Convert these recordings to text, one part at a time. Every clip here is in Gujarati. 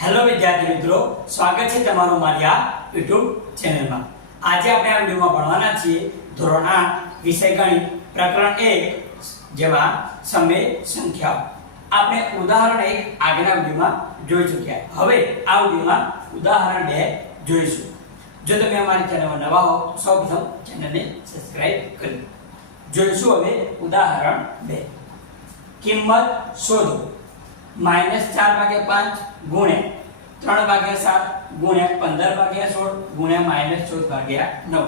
હેલો વિદ્યાર્થી મિત્રો, સ્વાગત છે તમારું મારી આ યુટ્યુબ ચેનલમાં. આજે આપણે આ વિડીયોમાં ભણવાના છીએ ધોરણ આઠ, વિષય ગણિત, પ્રકરણ એક જેમાં સમય સંખ્યાઓ. આપણે ઉદાહરણ એક આગળના વિડીયોમાં જોઈ ચૂક્યા. હવે આ વિડીયોમાં ઉદાહરણ બે જોઈશું. જો તમે અમારી ચેનલમાં નવા હો સૌપ્રથમ ચેનલને સબસ્ક્રાઇબ કરી જોઈશું હવે ઉદાહરણ બે. કિંમત શોધો. માઇનસ ચાર ભાગ્યા પાંચ ગુણ્યા ત્રણ ભાગ્યા સાત ગુણ્યા પંદર ભાગ્યા સોળ ગુણ્યા માઇનસ ચૌદ ભાગ્યા નવ.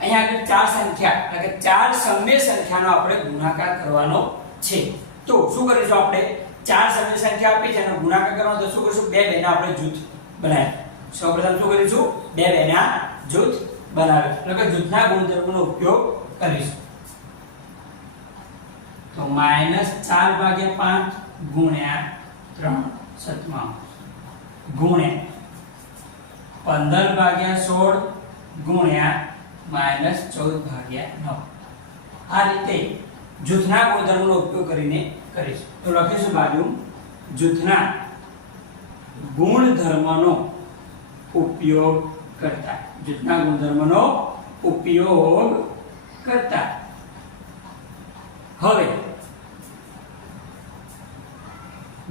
અહીંયા આગળ ચાર સંખ્યા, એટલે કે ચાર સમય સંખ્યાનો આપણે ગુણાકાર કરવાનો છે. તો શું કરીશું આપણે? ચાર સમય સંખ્યા આપી છે એનો ગુણાકાર કરવાનો તો શું કરીશું? બે બેના આપણે જૂથ બનાવ્યા સૌપ્રથમ શું કરીશું? બે બેના જૂથ બનાવ્યા એટલે કે જૂથના ગુણધર્મનો ઉપયોગ કરીશું. તો માઇનસ ચાર ભાગ્યા પાંચ ગુણ્યા ત્રણ, સતમા. ગુણ્યા પંદર ભાગ્યા સોળ, ગુણ્યા માઇનસ ચૌદ ભાગ્યા નવ. આ રીતે જૂથના ગુણધર્મનો ઉપયોગ કરીને કરીશું. તો લખીશું બાજુ, જૂથના ગુણધર્મનો ઉપયોગ કરતા. જૂથના ગુણધર્મનો ઉપયોગ કરતા. હવે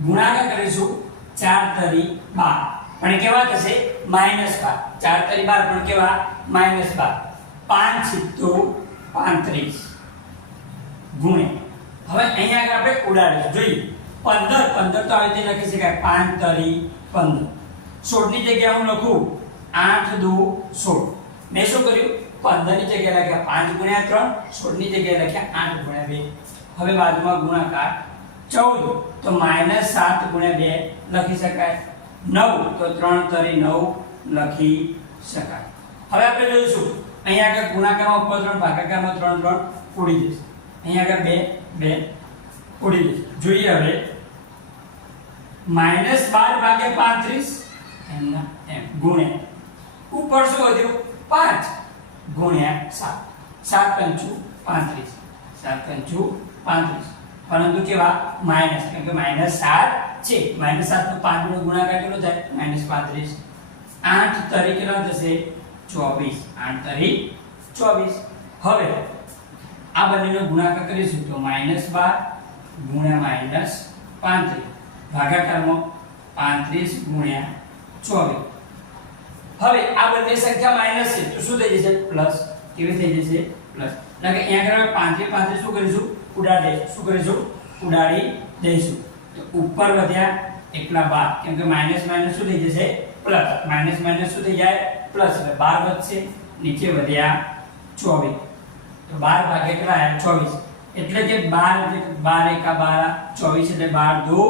ગુણાકાર કરીશું ચાર તરી બાર. પણ કેવા થશે? માઇનસ બાર. ચાર તરી બાર પણ કેવા? માઇનસ બાર. પાંચ સિત્તો પાંત્રીસ. ગુણે. હવે અહીંયા આગળ આપણે ઉડાડીશું. જોઈએ. પંદર. પંદર તો આવી રીતે લખી શકાય. પાંચ તરી પંદર. સોળની જગ્યાએ હું લખું? આઠ દો સોળ. મેં શું કર્યું? પંદરની જગ્યાએ લખ્યા પાંચ ગુણ્યા ત્રણ. સોળની જગ્યાએ લખ્યા આઠ ગુણ્યા બે. હવે બાજુમાં ગુણાકાર ચૌદ. તો માઇનસ સાત ગુણ્યા બે લખી શકાય. નવ. તો ત્રણ તરી નવ લખી શકાય. હવે આપણે જોઈશું. અહીંયા આગળ ગુણાકારમાં ઉપર ત્રણ, ભાગાકારમાં ત્રણ ત્રણ ઉડી જશે. અહીંયા આગળ બે બે ઉડી જશે. જોઈએ હવે. માઇનસ બાર ભાગ્યા પાંત્રીસ એમના એમ, ગુણ્યા. ઉપર શું વધ્યું? પાંચ ગુણ્યા સાત. સાત પંચુ પાંત્રીસ. સાત પંચુ પાંત્રીસ. પરંતુ કેવા? માઇનસ કેમ કે માઇનસ સાત છે. માઇનસ સાત નો પાંચ નો ગુણાકાર કેટલો થાય? માઇનસ પાંત્રીસ. આઠ તરી કેટલો થશે? ચોવીસ. આઠ તરી ચોવીસ. હવે, આ બંનેનો ગુણાકાર કરીશું તો માઇનસ બાર ગુણ્યા માઇનસ પાંત્રીસ. ભાગાકારમાં પાંત્રીસ ગુણ્યા ચોવીસ. હવે આ બંને સંખ્યા માઇનસ છે. તો શું થઈ જશે? પ્લસ. કેવી થઈ જશે? પ્લસ. એટલે કે અહીંયા આગળ પાંત્રીસ પાંત્રીસ શું કરીશું ઉડાડી દઈશું શું કરીશું ઉડાડી દઈશું તો ઉપર વધ્યા એકલા બાર કેમ કે માઇનસ માઇનસ શું થઈ જશે પ્લસ માઇનસ માઇનસ શું થઈ જાય પ્લસ એટલે બાર વધશે નીચે વધ્યા ચોવીસ તો બાર ભાગે કેટલા આવ્યા ચોવીસ એટલે કે બાર એટલે બાર એકા બાર ચોવીસ એટલે બાર દો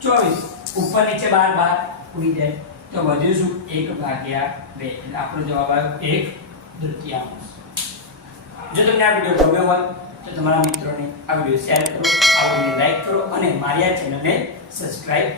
ચોવીસ ઉપર નીચે બાર બાર ઉડી જાય તો વધ્યું શું એક ભાગ્યા બે એટલે આપણો જવાબ આવ્યો એક તૃતીયાંશ જો તમને આ વીડિયો ગમ્યો હોય, તો તમારા મિત્રોને આ વીડિયો શેર કરો, આ વિડીયોને લાઈક કરો અને મારી આ ચેનલને સબસ્ક્રાઇબ